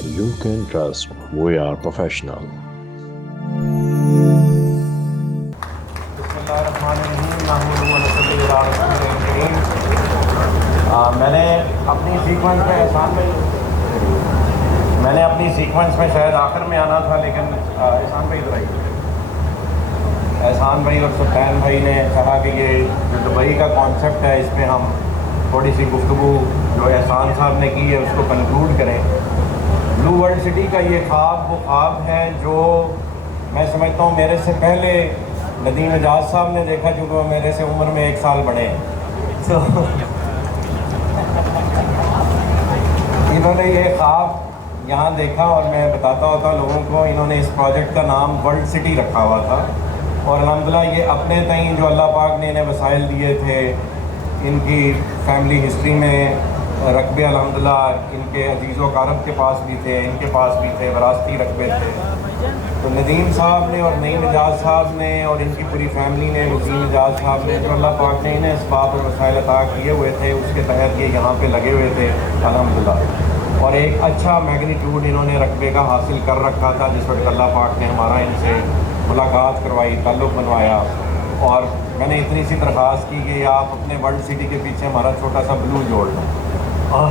You can trust we are professional. मैंने अपनी sequence में शायद आखिर में आना था, लेकिन एहसान भाई इधर आइए। एहसान भाई और सुल्तान भाई ने कहा कि ये जो दुबई का कॉन्सेप्ट है, इस पर हम थोड़ी सी गुफ्तगू जो एहसान साहब ने की है उसको कंक्लूड करें। ब्लू वर्ल्ड सिटी का ये ख्वाब वो ख्वाब है जो मैं समझता हूँ मेरे से पहले नदीम एजाज साहब ने देखा, क्योंकि वो मेरे से उम्र में 1 साल बड़े हैं। तो इन्होंने ये ख्वाब यहाँ देखा, और मैं बताता होता लोगों को, इन्होंने इस प्रोजेक्ट का नाम वर्ल्ड सिटी रखा हुआ था। और अल्हम्दुलिल्लाह ये अपने तई जो अल्लाह पाक ने इन्हें वसाइल दिए थे, इनकी फैमिली हिस्ट्री में रकबे अल्हम्दुलिल्लाह इनके अजीज़ व अकारब के पास भी थे, इनके पास भी थे, वरासती रकबे थे। तो नदीम साहब ने और नईम एजाज साहब ने और इनकी पूरी फैमिली ने, वसीम एजाज साहब ने, जो अल्लाह पाक ने इन्हें इसबाब और वसाइल अता किए हुए थे, उसके तहत ये यहाँ पे लगे हुए थे अल्हम्दुलिल्लाह। और एक अच्छा मैग्नीट्यूड इन्होंने रकबे का हासिल कर रखा था, जिस वक्त अल्लाह पाक ने हमारा इनसे मुलाकात करवाई, ताल्लुक़ बनवाया। और मैंने इतनी सी दरख्वास्त की कि आप अपने वर्ल्ड सिटी के पीछे हमारा छोटा सा ब्लू जोड़ लो, और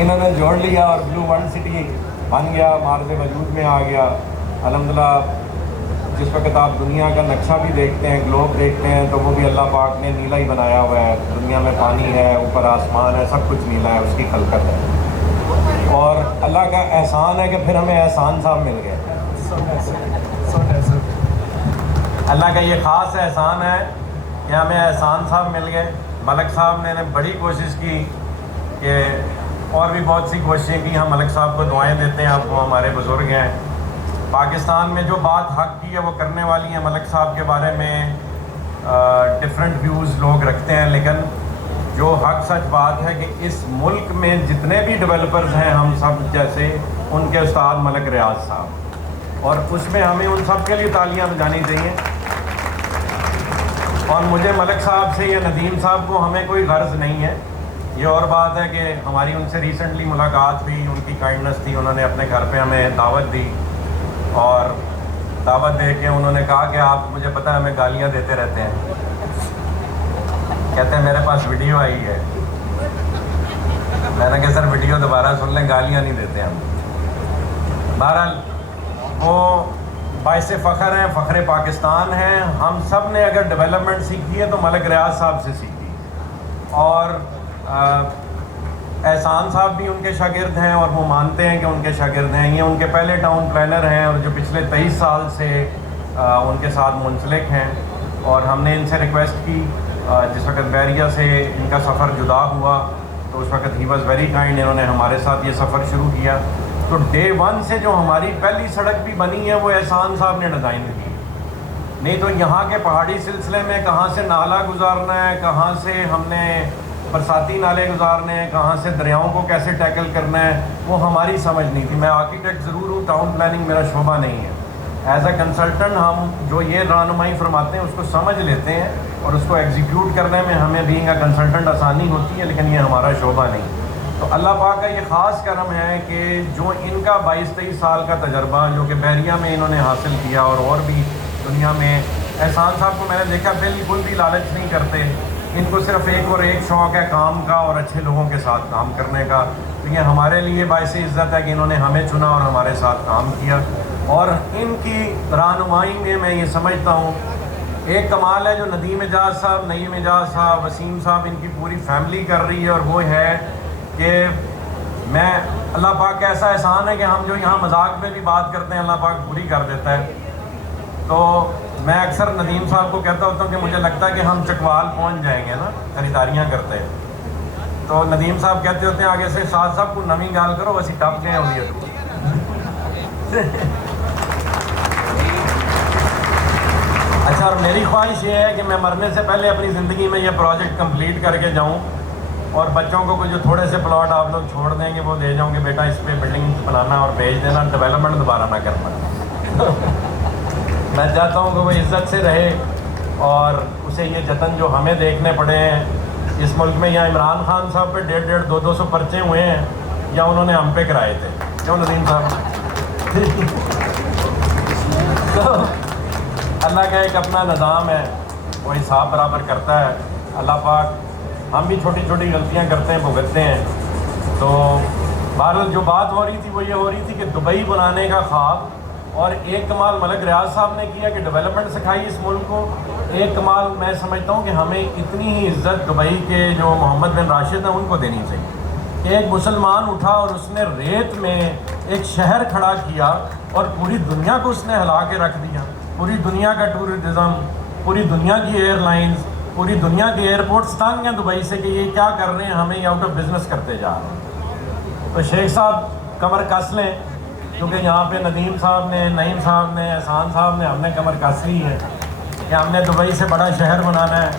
इन्होंने जोड़ लिया और ब्लू वर्ल्ड सिटी बन गया, मार्ज़ वजूद में आ गया अल्हम्दुलिल्लाह। जिस वक्त आप दुनिया का नक्शा भी देखते हैं, ग्लोब देखते हैं, तो वो भी अल्लाह पाक ने नीला ही बनाया हुआ है। दुनिया में पानी है, ऊपर आसमान है, सब कुछ नीला है, उसकी खलकत है। और अल्लाह का एहसान है कि फिर हमें एहसान साहब मिल गए। अल्लाह का ये ख़ास एहसान है कि हमें एहसान साहब मिल गए। मलक साहब ने बड़ी कोशिश की कि, और भी बहुत सी कोशिशें की। हम मलक साहब को दुआएं देते हैं, आपको, हमारे बुज़ुर्ग हैं। पाकिस्तान में जो बात हक़ की है वो करने वाली है। मलक साहब के बारे में डिफरेंट व्यूज़ लोग रखते हैं, लेकिन जो हक़ सच बात है कि इस मुल्क में जितने भी डेवलपर्स हैं, हम सब जैसे, उनके उस्ताद मलक रियाज साहब, और उसमें हमें उन सब के लिए तालियां बजानी चाहिए। और मुझे मलक साहब से या नदीम साहब को हमें कोई गर्ज नहीं है। ये और बात है कि हमारी उनसे रिसेंटली मुलाकात हुई, उनकी काइंडनेस थी, उन्होंने अपने घर पे हमें दावत दी, और दावत दे के उन्होंने कहा कि आप, मुझे पता है हमें गालियाँ देते रहते हैं, कहते हैं मेरे पास वीडियो आई है। मैंने कहा सर वीडियो दोबारा सुन लें, गालियाँ नहीं देते हम। बहरहाल वो बाइसे फ़ख्र हैं, फ़ख्र पाकिस्तान हैं। हम सब ने अगर डेवलपमेंट सीखी है तो मलक रियाज साहब से सीखी। और एहसान साहब भी उनके शागिर्द हैं, और वो मानते हैं कि उनके शागिर्द हैं। ये उनके पहले टाउन प्लानर हैं, और जो पिछले 23 साल से उनके साथ मुंसलिक हैं। और हमने इनसे रिक्वेस्ट की, जिस वक्त बहरिया से इनका सफ़र जुदा हुआ, तो उस वक्त ही वॉज़ वेरी काइंड, इन्होंने हमारे साथ ये सफ़र शुरू किया। तो डे 1 से जो हमारी पहली सड़क भी बनी है वो एहसान साहब ने डिज़ाइन की। नहीं तो यहाँ के पहाड़ी सिलसिले में कहाँ से नाला गुजारना है, कहाँ से हमने बरसाती नाले गुजारने हैं, कहाँ से दरियाओं को कैसे टैकल करना है, वो हमारी समझ नहीं थी। मैं आर्किटेक्ट ज़रूर हूँ, टाउन प्लानिंग मेरा शोबा नहीं है। एज अ कंसल्टेंट हम जो ये रहनुमाई फरमाते हैं उसको समझ लेते हैं, और उसको एग्जीक्यूट करने में हमें बीइंग अ कंसल्टेंट आसानी होती है, लेकिन ये हमारा शोबा नहीं। तो अल्लाह पाक का ये ख़ास करम है कि जो इनका 22-23 साल का तजर्बा जो कि बहरिया में इन्होंने हासिल किया, और भी दुनिया में, एहसान साहब को मैंने देखा बिल्कुल भी लालच नहीं करते। इनको सिर्फ़ एक और एक शौक़ है काम का और अच्छे लोगों के साथ काम करने का। तो ये हमारे लिए बाइस इज़्ज़त है कि इन्होंने हमें चुना और हमारे साथ काम किया। और इनकी रहनुमाई में मैं ये समझता हूँ एक कमाल है जो नदीम एजाज साहब, नईम एजाज साहब, वसीम साहब, इनकी पूरी फैमिली कर रही है। और वो है कि मैं, अल्लाह पाक का ऐसा एहसान है कि हम जो यहाँ मजाक में भी बात करते हैं अल्लाह पाक पूरी कर देता है। तो मैं अक्सर नदीम साहब को कहता होता हूँ कि मुझे लगता है कि हम चकवाल पहुँच जाएंगे ना खरीदारियाँ करते हैं। तो नदीम साहब कहते होते हैं आगे से, साथ साहब को नवी गाल करो, वैसी टप गए होगी। अच्छा, और मेरी ख्वाहिश ये है कि मैं मरने से पहले अपनी ज़िंदगी में ये प्रोजेक्ट कंप्लीट करके जाऊँ, और बच्चों को कुछ जो थोड़े से प्लॉट आप लोग छोड़ देंगे वो दे जाऊँगे, बेटा इस पर बिल्डिंग बनाना और भेज देना, डेवलपमेंट दोबारा ना करना। मैं चाहता हूँ कि वो इज़्ज़त से रहे, और उसे ये जतन जो हमें देखने पड़े हैं इस मुल्क में, या इमरान खान साहब पे 150-200 पर्चे हुए हैं, या उन्होंने हम पे कराए थे। کیوں ندیم صاحب؟ تو اللہ کا ایک اپنا نظام ہے، وہ حساب برابر کرتا ہے اللہ پاک. ہم بھی چھوٹی چھوٹی غلطیاں کرتے ہیں، بھگتتے ہیں. تو بہرحال جو بات ہو رہی تھی وہ یہ ہو رہی تھی کہ دبئی بنانے کا خواب، اور ایک کمال ملک ریاض صاحب نے کیا کہ ڈیولپمنٹ سکھائی اس ملک کو. ایک کمال میں سمجھتا ہوں کہ ہمیں اتنی ہی عزت دبئی کے جو محمد بن راشد ہیں ان کو دینی چاہیے کہ ایک مسلمان اٹھا اور اس نے ریت میں ایک شہر کھڑا کیا اور پوری دنیا کو اس نے ہلا کے رکھ دیا. پوری دنیا کا ٹورزم، پوری دنیا کی ایئر لائنز، پوری دنیا کے ایئرپورٹس تنگ ہیں دبئی سے کہ یہ کیا کر رہے ہیں، ہمیں یہ آؤٹ آف بزنس کرتے جا رہے ہیں. تو شیخ صاحب کمر کس لیں، کیونکہ یہاں پہ ندیم صاحب نے، نعیم صاحب نے، احسان صاحب نے، ہم نے کمر کس لی ہے کہ ہم نے دبئی سے بڑا شہر بنانا ہے.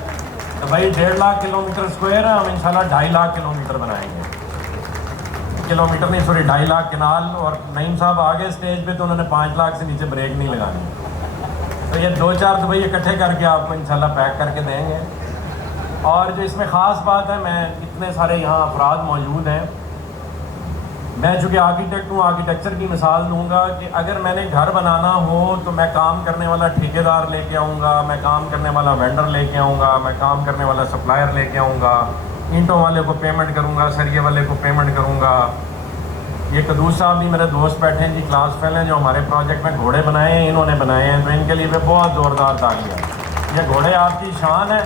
دبئی 1.5 لاکھ کلومیٹر اسکوائر ہے، ہم انشاءاللہ 2.5 لاکھ کلومیٹر بنائیں گے. کلومیٹر نہیں، سوری 2.5 لاکھ کنال. اور نعیم صاحب آگے اسٹیج پہ تو انہوں نے 5 لاکھ سے نیچے بریک نہیں لگانی. تو یہ 2-4 دبئی اکٹھے کر کے آپ کو انشاءاللہ پیک کر کے دیں گے. اور جو اس میں خاص بات ہے، میں اتنے سارے یہاں افراد موجود ہیں، میں چونکہ آرکیٹیکٹ ہوں، آرکیٹیکچر کی مثال دوں گا کہ اگر میں نے گھر بنانا ہو تو میں کام کرنے والا ٹھیکیدار لے کے آؤں گا، میں کام کرنے والا وینڈر لے کے آؤں گا، میں کام کرنے والا سپلائر لے کے آؤں گا، اینٹوں والے کو پیمنٹ کروں گا، سریے والے کو پیمنٹ کروں گا. یہ قدوس صاحب بھی میرے دوست بیٹھے ہیں جی، کلاس فیل ہیں، جو ہمارے پروجیکٹ میں گھوڑے بنائے ہیں انہوں نے بنائے ہیں. تو ان کے لیے بھی بہت زوردار تالیاں. یہ گھوڑے آپ کی شان ہے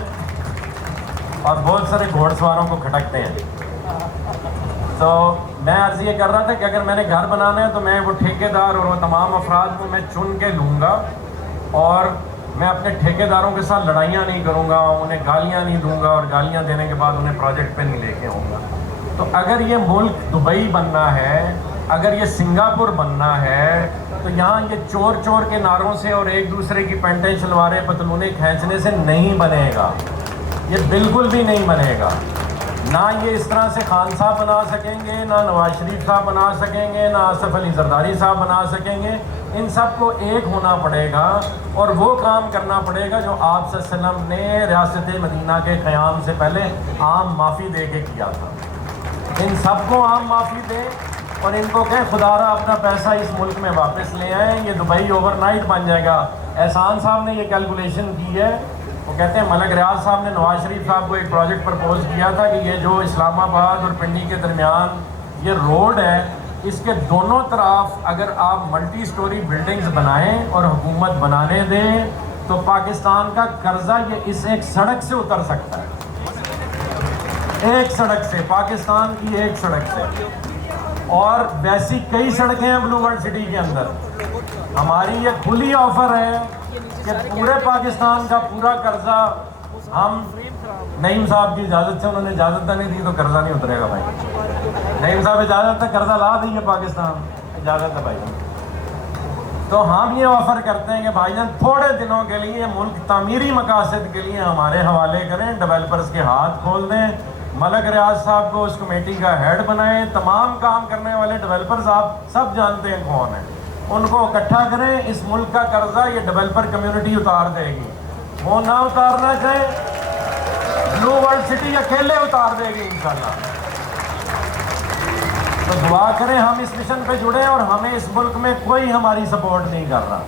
اور بہت سارے گھوڑ سواروں کو کھٹکتے ہیں. تو میں عرض یہ کر رہا تھا کہ اگر میں نے گھر بنانا ہے تو میں وہ ٹھیکیدار اور وہ تمام افراد کو میں چن کے لوں گا، اور میں اپنے ٹھیکیداروں کے ساتھ لڑائیاں نہیں کروں گا، انہیں گالیاں نہیں دوں گا، اور گالیاں دینے کے بعد انہیں پروجیکٹ پہ نہیں لے کے آؤں گا. تو اگر یہ ملک دبئی بننا ہے، اگر یہ سنگاپور بننا ہے، تو یہاں یہ چور چور کے نعروں سے اور ایک دوسرے کی پینٹیں شلواریں پتلونیں کھینچنے سے نہیں بنے گا. یہ بالکل بھی نہیں بنے گا. نہ یہ اس طرح سے خان صاحب بنا سکیں گے، نہ نواز شریف صاحب بنا سکیں گے، نہ آصف علی زرداری صاحب بنا سکیں گے. ان سب کو ایک ہونا پڑے گا اور وہ کام کرنا پڑے گا جو آپ صلی اللہ علیہ وسلم نے ریاست مدینہ کے قیام سے پہلے عام معافی دے کے کیا تھا. ان سب کو عام معافی دیں اور ان کو کہیں خدا را اپنا پیسہ اس ملک میں واپس لے آئیں. یہ دبئی اوور نائٹ بن جائے گا. احسان صاحب نے یہ کیلکولیشن کی ہے، وہ کہتے ہیں ملک ریاض صاحب نے نواز شریف صاحب کو ایک پروجیکٹ پرپوز کیا تھا کہ یہ جو اسلام آباد اور پنڈی کے درمیان یہ روڈ ہے، اس کے دونوں طرف اگر آپ ملٹی سٹوری بلڈنگز بنائیں اور حکومت بنانے دیں تو پاکستان کا قرضہ یہ اس ایک سڑک سے اتر سکتا ہے. ایک سڑک سے، پاکستان کی ایک سڑک سے. اور ویسی کئی سڑکیں ہیں بلو ورلڈ سٹی کے اندر. ہماری یہ کھلی آفر ہے کہ پورے پاکستان کا پورا قرضہ ہم، نعیم صاحب کی اجازت سے، انہوں نے اجازت نہیں دی تو قرضہ نہیں اترے گا بھائی. نعیم صاحب اجازت ہے قرضہ لا دیں گے پاکستان، اجازت ہے بھائی. تو ہم یہ آفر کرتے ہیں کہ بھائی جان تھوڑے دنوں کے لیے ملک تعمیری مقاصد کے لیے ہمارے حوالے کریں، ڈیولپرز کے ہاتھ کھول دیں. ملک ریاض صاحب کو اس کمیٹی کا ہیڈ بنائیں. تمام کام کرنے والے ڈیولپرز آپ سب جانتے ہیں کون ہیں، ان کو اکٹھا کریں. اس ملک کا قرضہ یہ ڈیولپر کمیونٹی اتار دے گی. وہ نہ اتارنا چاہیں، بلو ورلڈ سٹی اکیلے اتار دے گی انشاءاللہ. تو دعا کریں ہم اس مشن پہ جڑیں، اور ہمیں اس ملک میں کوئی ہماری سپورٹ نہیں کر رہا.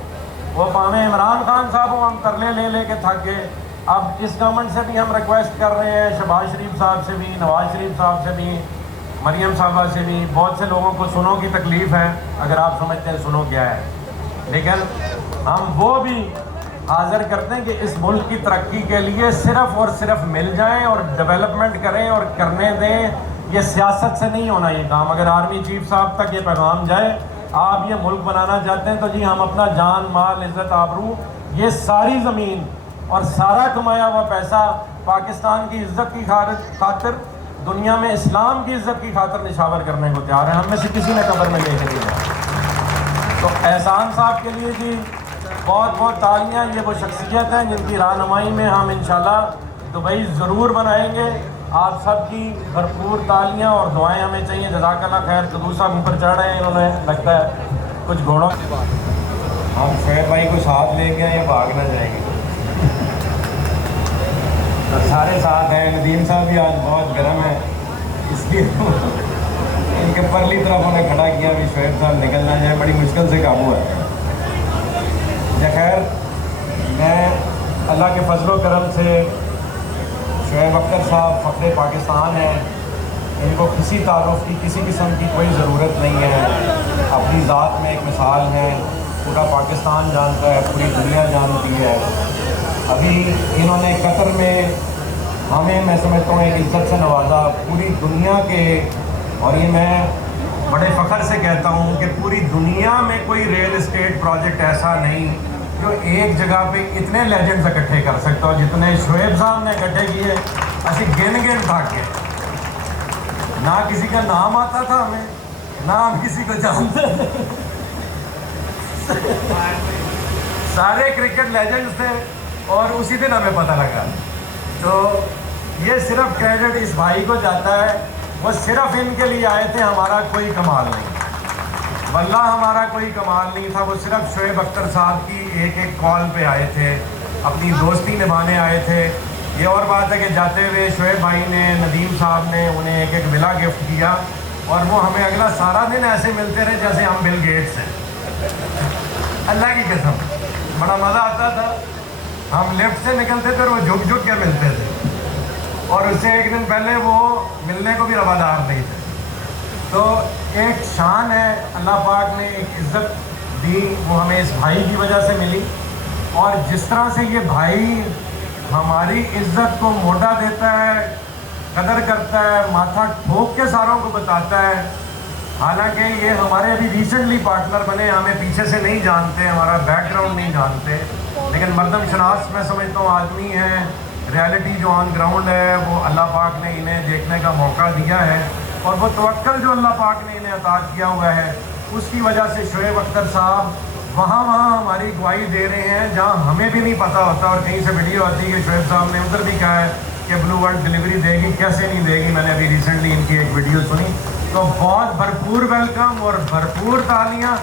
وہ ہمیں عمران خان صاحب کو ہم ترلے لے لے کے تھک گئے. اب اس گورنمنٹ سے بھی ہم ریکویسٹ کر رہے ہیں، شہباز شریف صاحب سے بھی، نواز شریف صاحب سے بھی، مریم صاحبہ سے بھی. بہت سے لوگوں کو سنوں کی تکلیف ہے، اگر آپ سمجھتے ہیں سنو کیا ہے، لیکن ہم وہ بھی حاضر کرتے ہیں کہ اس ملک کی ترقی کے لیے صرف اور صرف مل جائیں اور ڈیولپمنٹ کریں اور کرنے دیں. یہ سیاست سے نہیں ہونا یہ کام. اگر آرمی چیف صاحب تک یہ پیغام جائے آپ یہ ملک بنانا چاہتے ہیں تو جی ہم اپنا جان مال عزت آبرو یہ ساری زمین اور سارا کمایا ہوا پیسہ پاکستان کی عزت کی خاطر، دنیا میں اسلام کی عزت کی خاطر نشاور کرنے کو تیار ہے. ہم میں سے کسی نے قبر میں لے کے نہیں جانا. تو احسان صاحب کے لیے جی بہت بہت تالیاں. یہ وہ شخصیت ہیں جن کی رہنمائی میں ہم انشاءاللہ دبئی ضرور بنائیں گے. آپ سب کی بھرپور تالیاں اور دعائیں ہمیں چاہیے. جزاک اللہ خیر. قدوس صاحب اوپر چڑھ رہے ہیں، انہوں نے لگتا ہے کچھ گھوڑوں. ہم شعیب بھائی کو ساتھ لے کے یہ بھاگ نہ جائیں گے. سارے ساتھ ہیں. ندیم صاحب بھی آج بہت گرم ہے، اس لیے ان कि परली तरफ उन्हें खड़ा किया भी शोएब साहब निकल ना जाए, बड़ी मुश्किल से काबू है। या खैर, मैं अल्लाह के फजलो करम से शोएब अख्तर साहब फ़ख्र पाकिस्तान हैं, इनको किसी तारुफ की किसी किस्म की कोई ज़रूरत नहीं है, अपनी ज़ात में एक मिसाल है, पूरा पाकिस्तान जानता है, पूरी दुनिया जानती है। अभी इन्होंने कतर में हमें, मैं समझता हूँ, एक इज़्ज़त से नवाजा पूरी दुनिया के, और ये मैं बड़े फ़ख्र से कहता हूँ कि पूरी दुनिया में कोई रियल इस्टेट प्रोजेक्ट ऐसा नहीं जो एक जगह पे इतने लेजेंड्स इकट्ठे कर सकता हो जितने शोएब साहब ने इकट्ठे किए। ऐसे गिन थक गए, ना किसी का नाम आता था हमें, ना हम किसी को जानते थे। सारे क्रिकेट लेजेंड्स थे और उसी दिन हमें पता लगा। तो ये सिर्फ क्रेडिट इस भाई को जाता है, वो सिर्फ इनके लिए आए थे, हमारा कोई कमाल नहीं, वल्लाह हमारा कोई कमाल नहीं था। वो सिर्फ शोएब अख्तर साहब की एक एक कॉल पे आए थे, अपनी दोस्ती निभाने आए थे। ये और बात है कि जाते हुए शोएब भाई ने, नदीम साहब ने उन्हें एक एक विला गिफ्ट किया और वो हमें अगला सारा दिन ऐसे मिलते रहे जैसे हम बिल गेट्स हैं। अल्लाह की कसम, बड़ा मज़ा आता था। हम लिफ्ट से निकलते थे और वो झुक झुक के मिलते थे, और उससे एक दिन पहले वो मिलने को भी रवादार नहीं थे। तो एक शान है, अल्लाह पाक ने एक इज़्ज़त दी, वो हमें इस भाई की वजह से मिली। और जिस तरह से ये भाई हमारी इज़्ज़त को मोटा देता है, कदर करता है, माथा ठोक के सारों को बताता है। हालांकि ये हमारे अभी रिसेंटली पार्टनर बने, हमें पीछे से नहीं जानते, हमारा बैकग्राउंड नहीं जानते, लेकिन मर्दम शनास मैं समझता हूँ आदमी है। रियलिटी जो ऑन ग्राउंड है वो अल्लाह पाक ने इन्हें देखने का मौका दिया है, और वो तवक्कल जो अल्लाह पाक ने इन्हें अता किया हुआ है, उसकी वजह से शोएब अख्तर साहब वहाँ हमारी गवाही दे रहे हैं जहाँ हमें भी नहीं पता होता। और कहीं से वीडियो आती है कि शोएब साहब ने उधर भी कहा है कि ब्लू वर्ल्ड डिलीवरी देगी, कैसे नहीं देगी। मैंने अभी रिसेंटली इनकी एक वीडियो सुनी, तो बहुत भरपूर वेलकम और भरपूर तालियाँ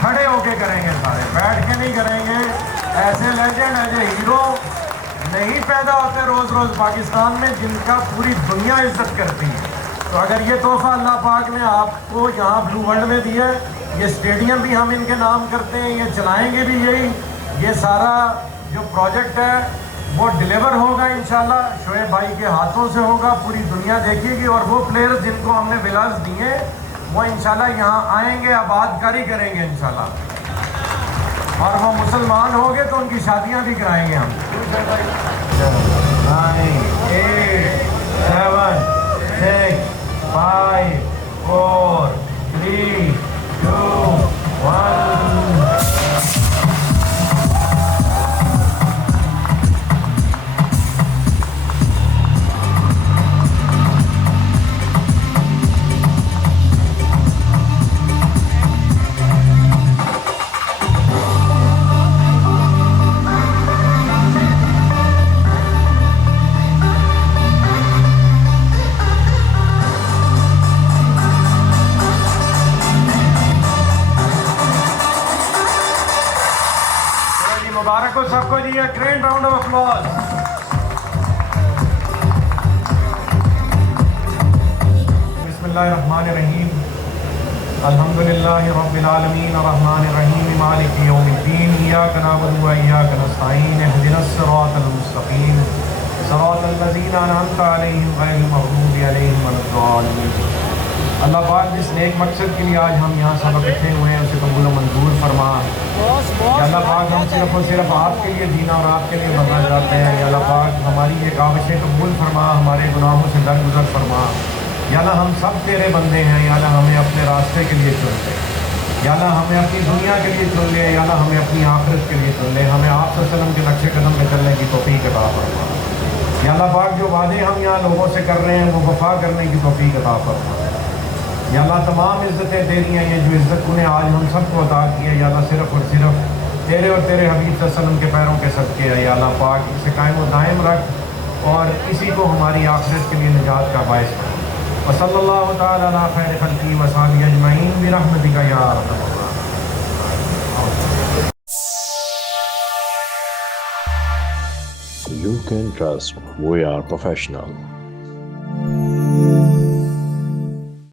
खड़े होके करेंगे, सारे बैठ के नहीं करेंगे। ऐसे लेजेंड, ऐसे हीरो नहीं पैदा होते रोज़ रोज़ पाकिस्तान में जिनका पूरी दुनिया इज्जत करती है। तो अगर ये तोहफ़ा अल्लाह पाक ने आपको यहाँ ब्लू वर्ल्ड में दिया है, ये स्टेडियम भी हम इनके नाम करते हैं, ये चलाएंगे भी यही, ये सारा जो प्रोजेक्ट है वो डिलीवर होगा इंशाल्लाह, शोएब भाई के हाथों से होगा, पूरी दुनिया देखेगी। और वो प्लेयर्स जिनको हमने विलास दिए वो इंशाल्लाह यहाँ आएंगे, आबादकारी करेंगे इंशाल्लाह, और वो मुसलमान हो गए तो उनकी शादियाँ भी कराएंगे हम। 9, 8, 7, 6, 5, 4, 3, 2, 1। मुबारक हो सबको जी, एक ग्रेट राउंड ऑफ अप्लॉज। बिस्मिल्लाहिर्रहमानिर्रहीम, अल्हम्दुलिल्लाहि रब्बिल आलमीन, अर्रहमानिर रहीम, मालिकि यौमिद्दीन, इय्याका नअबुदु व इय्याका नस्तईन, इहदिनस सिरातल मुस्तकीम, सिरातल लज़ीना अनअमता अलैहिम गैरिल मग़दूबि अलैहिम वलद्दाल्लीन। अल्लाह पाक जिस नेक मकसद के लिए आज हम यहाँ सब इकट्ठे हुए हैं उसे कबूल मंजूर फरमा। या अल्लाह पाक हम सिर्फ और सिर्फ आपके लिए जीना और आपके लिए मरना चाहते हैं। या अल्लाह पाक हमारी ये काविशें कबूल फरमा, हमारे गुनाहों से दरगुजर फरमा। या अल्लाह हम सब तेरे बंदे हैं, या अल्लाह हमें अपने रास्ते के लिए चुन ले, या अल्लाह हमें अपनी दुनिया के लिए चुन ले, या अल्लाह हमें अपनी आखिरत के लिए चुन ले। हमें आप सल्लल्लाहु अलैहि वसल्लम के नक्शे कदम में चलने की तौफीक अता फरमा। या अल्लाह पाक जो वादे हम यहाँ लोगों से कर रहे हैं वो वफा करने की तौफीक अता फरमा। या अल्लाह तमाम इज़्ज़तें तेरी हैं, ये जो इज़्ज़त तूने आज हम सबको अता की है, या अल्लाह सिर्फ़ और सिर्फ तेरे और तेरे हबीब सल्लल्लाहु अलैहि वसल्लम के पैरों के सदक़े है। या अल्लाह पाक इसे कायम व दायम रख और इसी को हमारी आखिरत के लिए निजात का बायस कर। व सल्लल्लाहु तआला अला खैरि खल्क़िही व सहबिही अजमईन बिरहमतिका या अरहमर राहिमीन। You can trust we are professional.